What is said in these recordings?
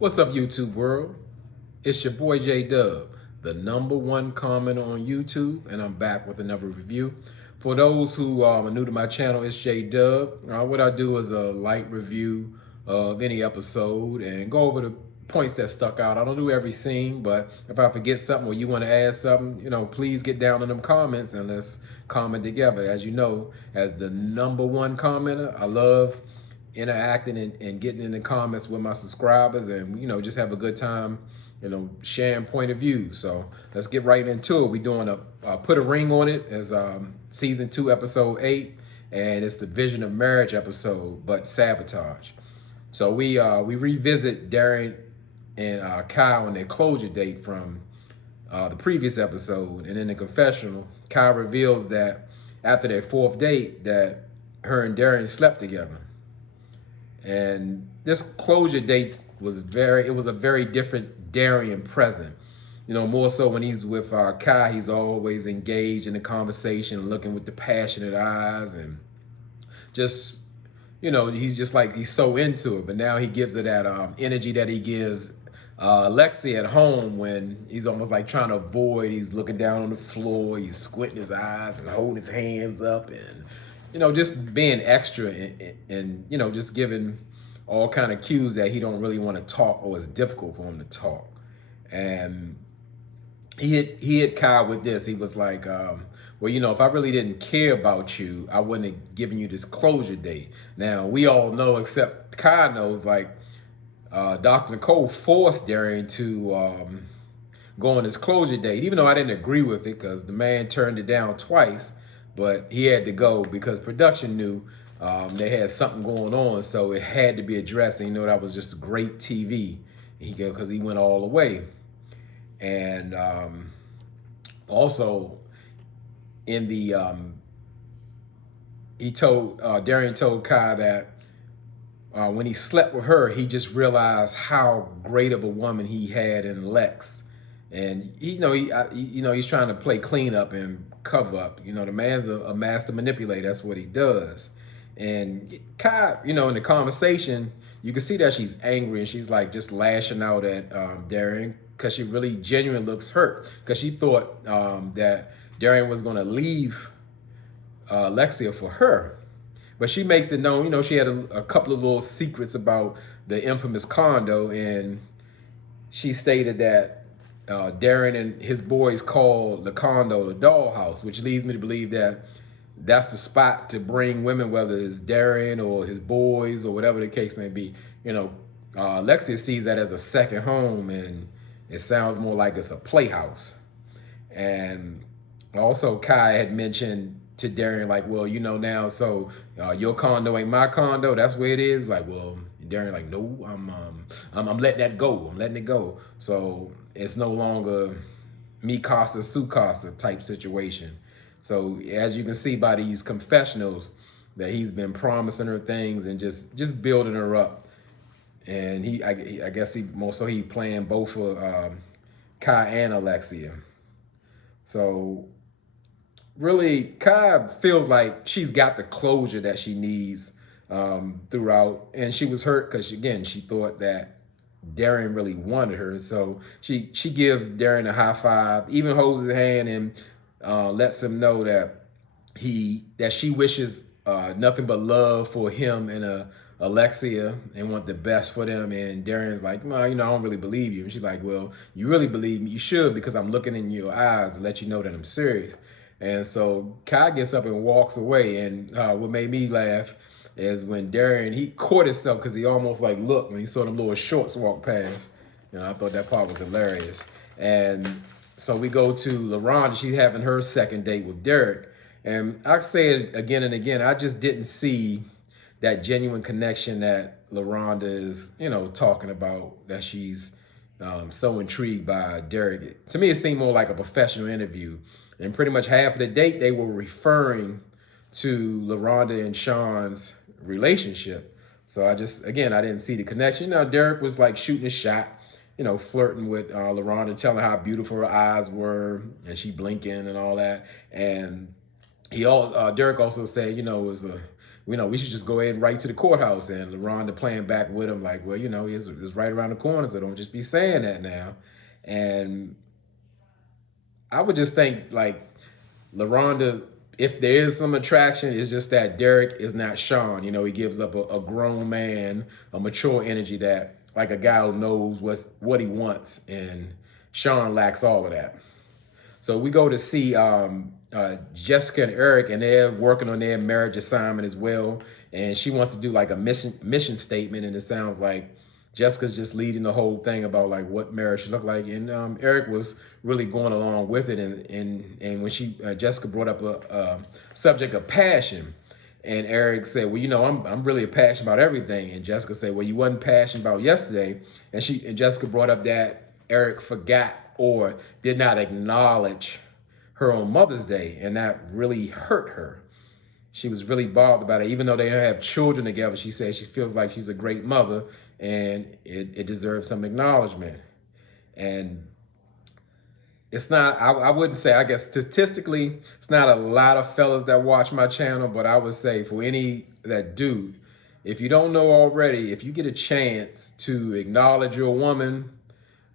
What's up, YouTube world? It's your boy J Dub, the #1 commenter on YouTube, and I'm back with another review. For those who are new to my channel, it's J Dub. What I do is a light review of any episode and go over the points that stuck out. I don't do every scene, but if I forget something or you want to add something, please get down in them comments and let's comment together. As you know, as the #1 commenter, I love interacting and getting in the comments with my subscribers and just have a good time sharing point of view. So let's get right into it. We're doing a put a ring on it as season 2 episode 8, and it's the vision of marriage episode, but sabotage. So we revisit Darien and Kai on their closure date from the previous episode, and in the confessional, Kai reveals that after their 4th date that her and Darien slept together. And this closure date was a very different Darien present. More so when he's with Kai, he's always engaged in the conversation, looking with the passionate eyes, and just, he's so into it. But now he gives her that energy that he gives Alexia at home when he's almost like trying to avoid. He's looking down on the floor, he's squinting his eyes and holding his hands up, and just being extra and just giving all kind of cues that he don't really want to talk, or it's difficult for him to talk. And he hit Kai with this. He was like, well, if I really didn't care about you, I wouldn't have given you this closure date. Now, we all know, except Kai knows, like, Dr. Nicole forced Darien to go on his closure date, even though I didn't agree with it because the man turned it down twice. But he had to go because production knew they had something going on, so it had to be addressed. And that was just great TV because he went all the way. And also in the Darien told Kai that when he slept with her, he just realized how great of a woman he had in Lex. And he's trying to play cleanup and cover up. The man's a master manipulator. That's what he does. And Kai, in the conversation, you can see that she's angry and she's like just lashing out at Darien because she really genuinely looks hurt because she thought that Darien was going to leave Alexia for her. But she makes it known, she had a couple of little secrets about the infamous condo, and she stated that Darien and his boys called the condo the dollhouse, which leads me to believe that that's the spot to bring women, whether it's Darien or his boys or whatever the case may be. Alexia sees that as a second home, and it sounds more like it's a playhouse. And also Kai had mentioned to Darien, like, well, now, so your condo ain't my condo. That's where it is. Like, well, Darien, like, no, I'm letting that go. I'm letting it go. So it's no longer me Casa, Su Casa type situation. So as you can see by these confessionals, that he's been promising her things and just building her up. And I guess he playing both for Kai and Alexia. So really, Kai feels like she's got the closure that she needs throughout, and she was hurt because she thought that Darien really wanted her. So she gives Darien a high five, even holds his hand, and lets him know that she wishes nothing but love for him and Alexia and want the best for them. And Darien's like, no, I don't really believe you. And she's like, well, you really believe me? You should, because I'm looking in your eyes to let you know that I'm serious. And so Kai gets up and walks away. And what made me laugh is when Darien, he caught himself because he almost like looked when he saw them little shorts walk past. I thought that part was hilarious. And so we go to Laronda. She's having her second date with Derek. And I say it again and again, I just didn't see that genuine connection that Laronda is, talking about, that she's so intrigued by Derek. To me, it seemed more like a professional interview. And pretty much half of the date, they were referring to Laronda and Sean's relationship. So I didn't see the connection. Now, Derek was like shooting a shot, flirting with Laronda, telling how beautiful her eyes were, and she blinking and all that. And Derek also said, it was we should just go ahead and write to the courthouse. And Laronda playing back with him like, well, it's right around the corner, so don't just be saying that now. And I would just think like Laronda, if there is some attraction, it's just that Derek is not Sean. He gives up a grown man, a mature energy that like a guy who knows what he wants, and Sean lacks all of that. So we go to see Jessica and Eric, and they're working on their marriage assignment as well. And she wants to do like a mission statement, and it sounds like Jessica's just leading the whole thing about like what marriage should look like, and Eric was really going along with it. And when Jessica brought up a subject of passion, and Eric said, well, I'm really passionate about everything, and Jessica said, well, you wasn't passionate about yesterday, and Jessica brought up that Eric forgot or did not acknowledge her on Mother's Day, and that really hurt her. She was really bothered about it. Even though they have children together, she says she feels like she's a great mother, and it deserves some acknowledgement. And it's not, I wouldn't say, I guess statistically, it's not a lot of fellas that watch my channel, but I would say for any that do, if you don't know already, if you get a chance to acknowledge your woman,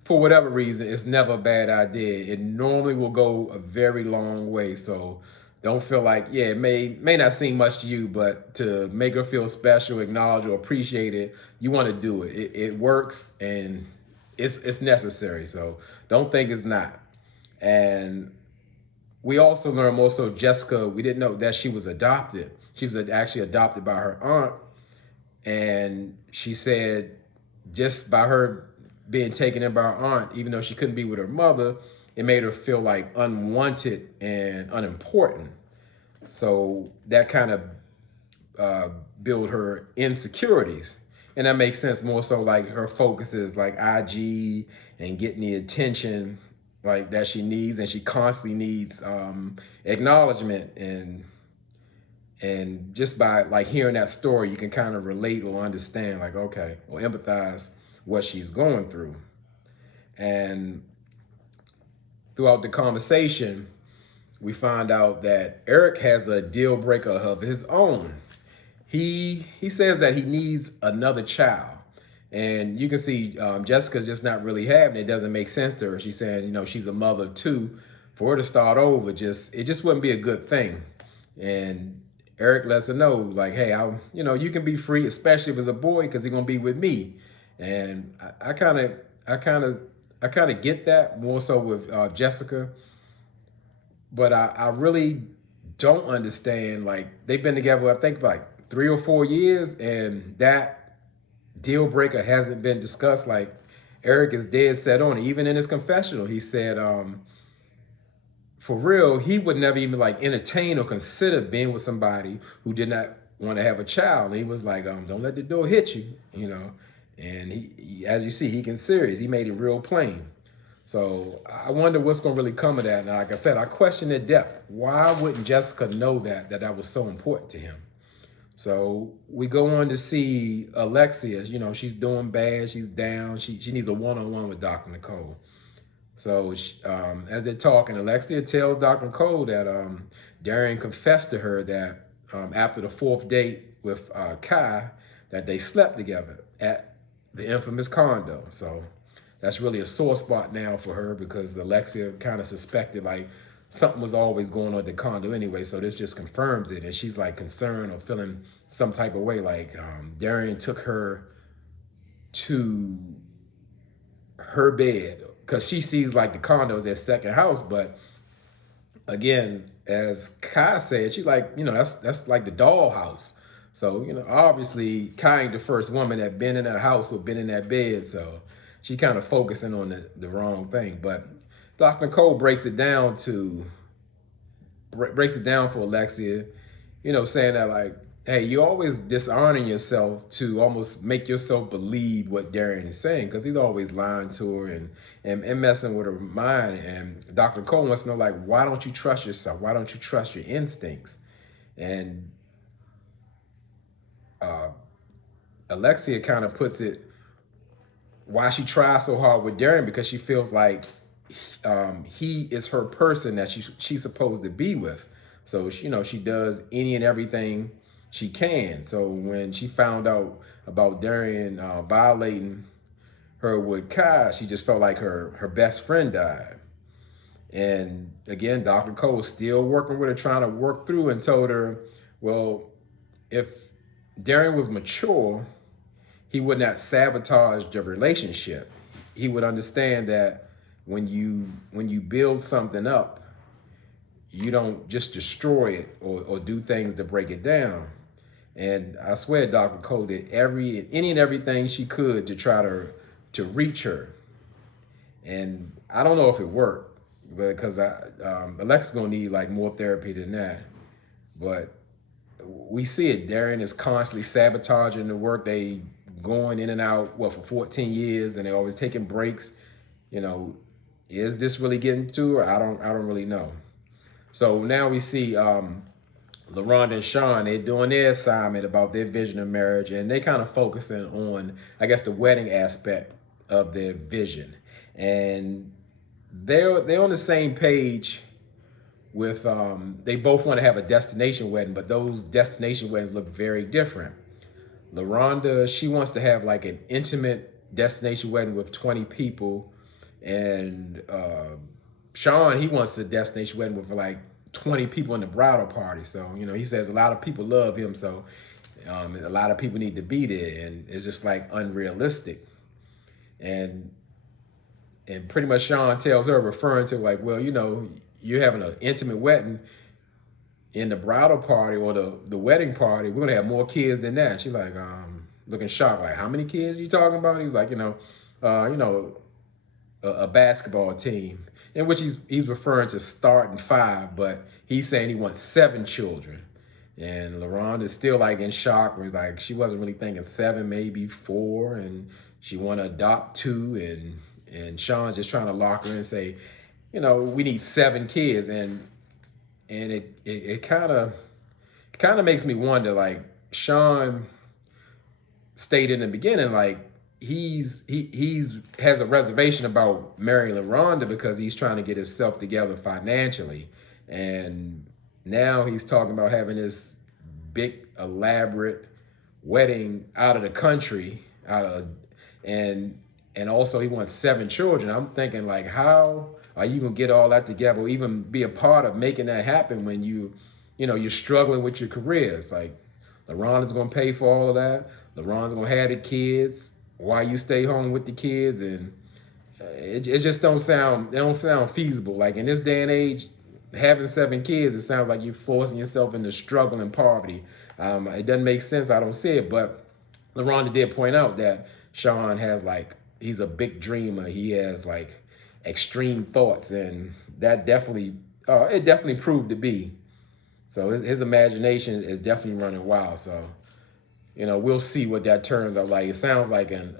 for whatever reason, it's never a bad idea. It normally will go a very long way. So don't feel like, yeah, it may not seem much to you, but to make her feel special, acknowledge or appreciate it, you want to do it. It works, and it's necessary. So don't think it's not. And we also learned more so Jessica, we didn't know that she was adopted. She was actually adopted by her aunt. And she said just by her being taken in by her aunt, even though she couldn't be with her mother, it made her feel like unwanted and unimportant. So that kind of built her insecurities. And that makes sense, more so like her focus is like IG and getting the attention like that she needs, and she constantly needs acknowledgement. And just by like hearing that story, you can kind of relate or understand like, okay, or empathize what she's going through. And throughout the conversation, we find out that Eric has a deal breaker of his own. He says that he needs another child. And you can see Jessica's just not really having it. It doesn't make sense to her. She's saying, she's a mother of two. For her to start over, it just wouldn't be a good thing. And Eric lets her know, like, hey, you can be free, especially if it's a boy, because he's gonna be with me. And I kind of get that more so with Jessica, but I really don't understand. Like, they've been together, I think, like 3 or 4 years, and that deal breaker hasn't been discussed. Like, Eric is dead set on it. Even in his confessional, he said, for real, he would never even like entertain or consider being with somebody who did not want to have a child. And he was like, don't let the door hit you, And he, as you see, he can serious. He made it real plain. So I wonder what's going to really come of that. And like I said, I question the depth. Why wouldn't Jessica know that was so important to him? So we go on to see Alexia. She's doing bad. She's down. She needs a one-on-one with Dr. Nicole. So as they're talking, Alexia tells Dr. Nicole that Darien confessed to her that after the 4th date with Kai, that they slept together at the infamous condo. So that's really a sore spot now for her, because Alexia kind of suspected like something was always going on at the condo anyway. So this just confirms it. And she's like concerned or feeling some type of way, like Darien took her to her bed, because she sees like the condo as their second house. But again, as Kai said, she's like, that's like the dollhouse. So, obviously Kai ain't the first woman that been in that house or been in that bed. So she kind of focusing on the wrong thing. But Dr. Nicole breaks it down for Alexia, saying that like, hey, you're always dishonoring yourself to almost make yourself believe what Darien is saying, because he's always lying to her and messing with her mind. And Dr. Nicole wants to know, like, why don't you trust yourself? Why don't you trust your instincts? And Alexia kind of puts it, why she tries so hard with Darien, because she feels like he is her person that she's supposed to be with. So, she does any and everything she can. So when she found out about Darien violating her with Kai, she just felt like her best friend died. And again, Dr. Cole was still working with her, trying to work through, and told her, well, if Darien was mature, he would not sabotage the relationship. He would understand that when you build something up, you don't just destroy it or do things to break it down. And I swear Dr. Cole did any and everything she could to try to reach her. And I don't know if it worked, because Alexa's gonna need like more therapy than that. But we see it. Darien is constantly sabotaging the work. They going in and out, for 14 years, and they're always taking breaks. You know, is this really getting to her? I don't really know. So now we see Laronda and Sean, they're doing their assignment about their vision of marriage, and they kind of focusing on, I guess, the wedding aspect of their vision. And they're on the same page with, they both want to have a destination wedding, but those destination weddings look very different. Laronda, she wants to have like an intimate destination wedding with 20 people, and Sean, he wants a destination wedding with like 20 people in the bridal party. So, you know, he says a lot of people love him, so a lot of people need to be there, and it's just like unrealistic. And pretty much Sean tells her, referring to like, well, you know, you're having an intimate wedding, in the bridal party or the wedding party, we're gonna have more kids than that. She's like, looking shocked, like, how many kids are you talking about? He's like, a basketball team, in which he's referring to starting 5, but he's saying he wants 7 children. And LaRonda is still like in shock, where he's like, she wasn't really thinking 7, maybe 4, and she want to adopt 2, and Sean's just trying to lock her and say, you know, we need 7 kids. And it kind of makes me wonder, like, Sean stated in the beginning, like, he's has a reservation about marrying LaRonda because he's trying to get himself together financially. And now he's talking about having this big elaborate wedding out of the country, and also he wants 7 children. I'm thinking, like, how are you gonna get all that together, or even be a part of making that happen when you're struggling with your career? It's like, LaRonda's gonna pay for all of that. LaRonda's gonna have the kids while you stay home with the kids, and it just don't sound feasible. Like, in this day and age, having 7 kids, it sounds like you're forcing yourself into struggle and poverty. It doesn't make sense. I don't see it. But LaRonda did point out that Sean has, like, he's a big dreamer. He has like extreme thoughts, and that definitely proved to be. So his imagination is definitely running wild. So, you know, we'll see what that turns out like. It sounds like an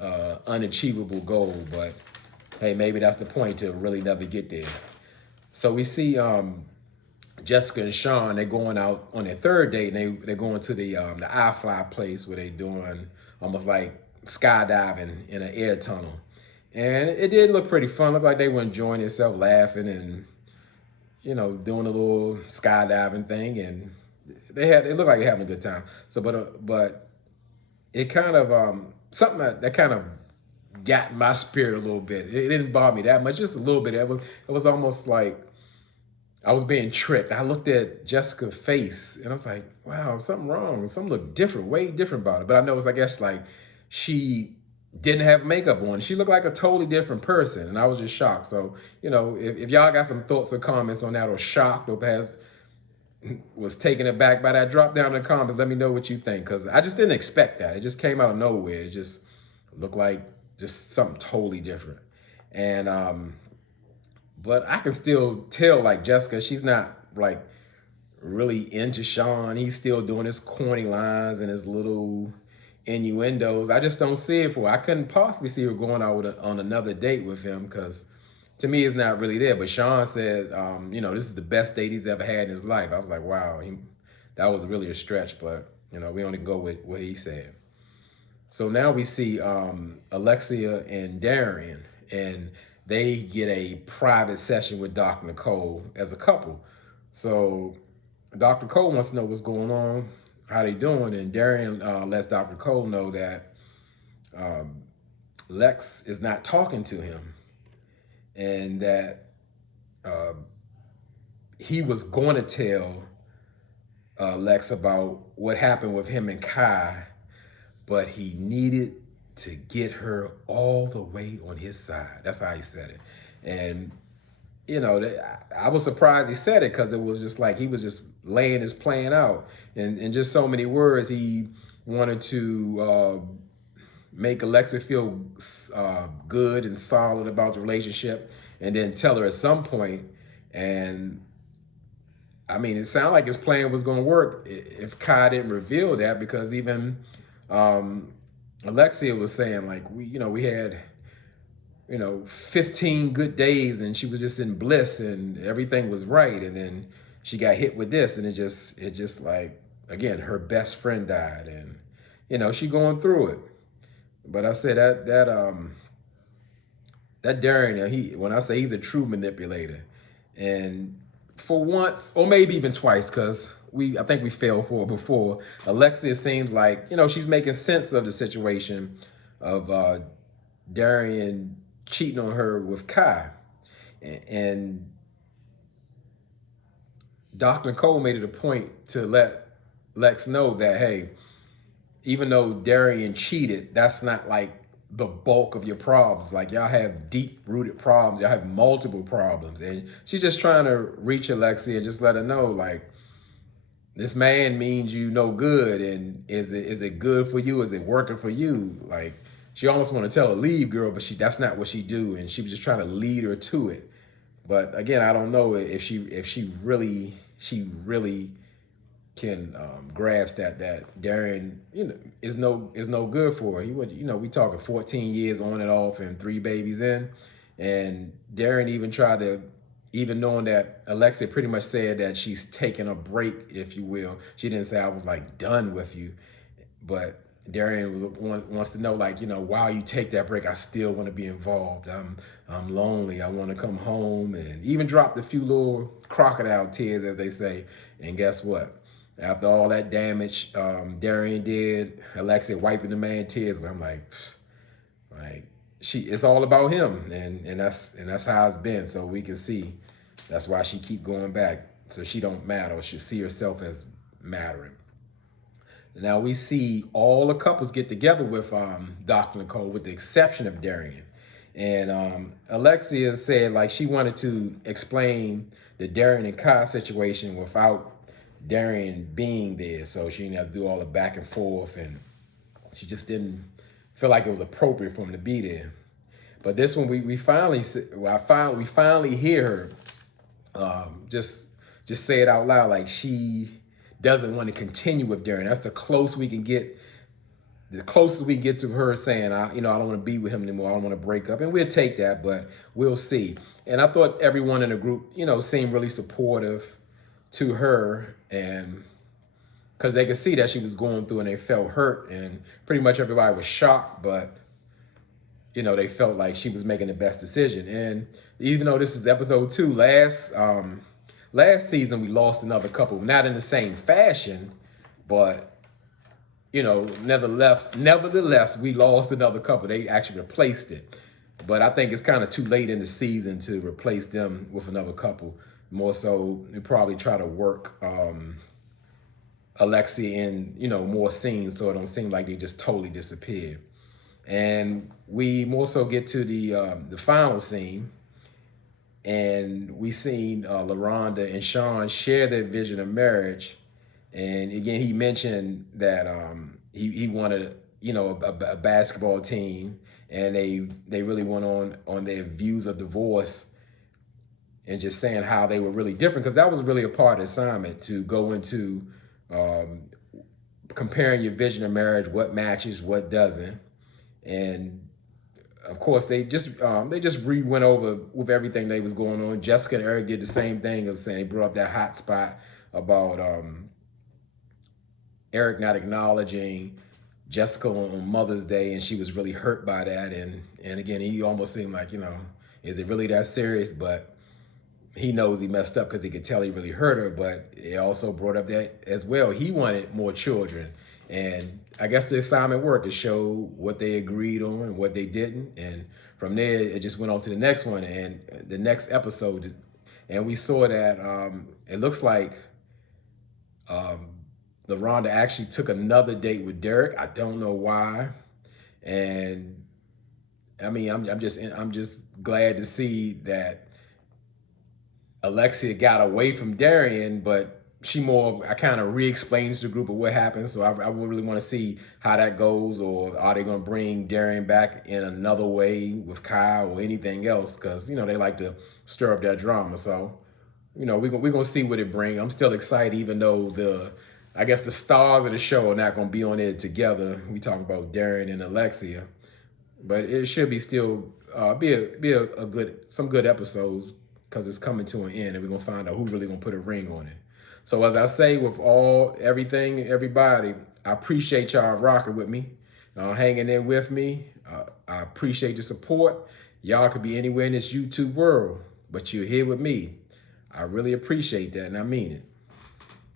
unachievable goal, but hey, maybe that's the point, to really never get there. So we see Jessica and Sean, they're going out on their 3rd date, and they're going to the iFly place where they're doing almost like skydiving in an air tunnel. And it did look pretty fun. Looked like they were enjoying themselves, laughing and, you know, doing a little skydiving thing, and it looked like they're having a good time. So, but it kind of something that kind of got my spirit a little bit. It didn't bother me that much, just a little bit. It was almost like I was being tricked. I looked at Jessica's face, and I was like, wow, something wrong. Something looked different, way different about it. But I know it's, I guess, like, she didn't have makeup on. She looked like a totally different person, and I was just shocked. So, you know, if y'all got some thoughts or comments on that, or shocked, or perhaps was taken aback by that, drop down in the comments. Let me know what you think, because I just didn't expect that. It just came out of nowhere. It just looked like just something totally different. And but I can still tell, like, Jessica, she's not like really into Sean. He's still doing his corny lines and his little innuendos. I just don't see it for her. I couldn't possibly see her going out on another date with him, because to me, it's not really there. But Sean said, you know, this is the best date he's ever had in his life. I was like, wow, that was really a stretch, but, you know, we only go with what he said. So now we see Alexia and Darien, and they get a private session with Dr. Nicole as a couple. So Dr. Cole wants to know what's going on how they doing? And Darien lets Dr. Cole know that Lex is not talking to him, and that he was going to tell Lex about what happened with him and Kai, but he needed to get her all the way on his side. That's how he said it. And, you know, I was surprised he said it, because it was just like he was just laying his plan out. And in just so many words, he wanted to make Alexia feel good and solid about the relationship, and then tell her at some point. And I mean, it sounded like his plan was going to work if Kai didn't reveal that, because even Alexia was saying, like, we had 15 good days, and she was just in bliss and everything was right, and then she got hit with this, and it just like, again, her best friend died, and she going through it. But I said that Darien, when I say he's a true manipulator, and for once, or maybe even twice, because I think we fell for it before, Alexia seems like, she's making sense of the situation of Darien cheating on her with Kai. And Dr. Nicole made it a point to let Lex know that, hey, even though Darien cheated, that's not like the bulk of your problems. Like, y'all have deep-rooted problems. Y'all have multiple problems. And she's just trying to reach Alexia and just let her know, like, this man means you no good. And is it good for you? Is it working for you? Like, she almost want to tell her, leave, girl, but that's not what she do. And she was just trying to lead her to it. But again, I don't know if she really can grasp that Darien, is no good for her. He would, we talking 14 years on and off and 3 babies in, and Darien even tried to, even knowing that Alexia pretty much said that she's taking a break, if you will. She didn't say I was like done with you, but Darien wants to know, like, while you take that break, I still want to be involved. I'm lonely. I want to come home, and even dropped a few little crocodile tears, as they say. And guess what? After all that damage Darien did, Alexia wiping the man tears, but I'm like it's all about him, and that's how it's been. So we can see that's why she keep going back, so she don't matter, or she see herself as mattering. Now we see all the couples get together with Dr. Nicole, with the exception of Darien. And Alexia said, like, she wanted to explain the Darien and Kai situation without Darien being there, so she didn't have to do all the back and forth, and she just didn't feel like it was appropriate for him to be there. But this one, we finally hear her just say it out loud, like she doesn't want to continue with Darien. That's the closest we can get. The closest we get to her saying, I don't want to be with him anymore. I don't want to break up. And we'll take that, but we'll see. And I thought everyone in the group, seemed really supportive to her, and because they could see that she was going through, and they felt hurt, and pretty much everybody was shocked, but they felt like she was making the best decision. And even though this is episode 2, last season we lost another couple, not in the same fashion, but nevertheless, we lost another couple. They actually replaced it. But I think it's kind of too late in the season to replace them with another couple. More so, they probably try to work Alexia in, more scenes, so it don't seem like they just totally disappeared. And we more so get to the final scene, and we seen Laronda and Sean share their vision of marriage. And again, he mentioned that he wanted, a basketball team, and they really went on their views of divorce, and just saying how they were really different, because that was really a part of the assignment, to go into comparing your vision of marriage, what matches, what doesn't. And of course, they just went over with everything that was going on. Jessica and Eric did the same thing of saying, they brought up that hot spot about Eric not acknowledging Jessica on Mother's Day, and she was really hurt by that. And again, he almost seemed like, is it really that serious? But he knows he messed up because he could tell he really hurt her, but it also brought up that as well. He wanted more children. And I guess the assignment worked to show what they agreed on and what they didn't. And from there, it just went on to the next one and the next episode. And we saw that it looks like Laronda actually took another date with Derek. I don't know why. And I mean, I'm just glad to see that Alexia got away from Darien, but I kind of re-explains to the group of what happened. So I really want to see how that goes, or are they going to bring Darien back in another way with Kyle or anything else? Because, you know, they like to stir up that drama. So, you know, we're going to see what it brings. I'm still excited, even though I guess the stars of the show are not going to be on it together. We talking about Darien and Alexia, but it should be still some good episodes, because it's coming to an end and we're gonna find out who really gonna put a ring on it. So as I say, with everybody, I appreciate y'all rocking with me, hanging in with me. I appreciate the support. Y'all could be anywhere in this YouTube world, but you're here with me. I really appreciate that, and I mean it.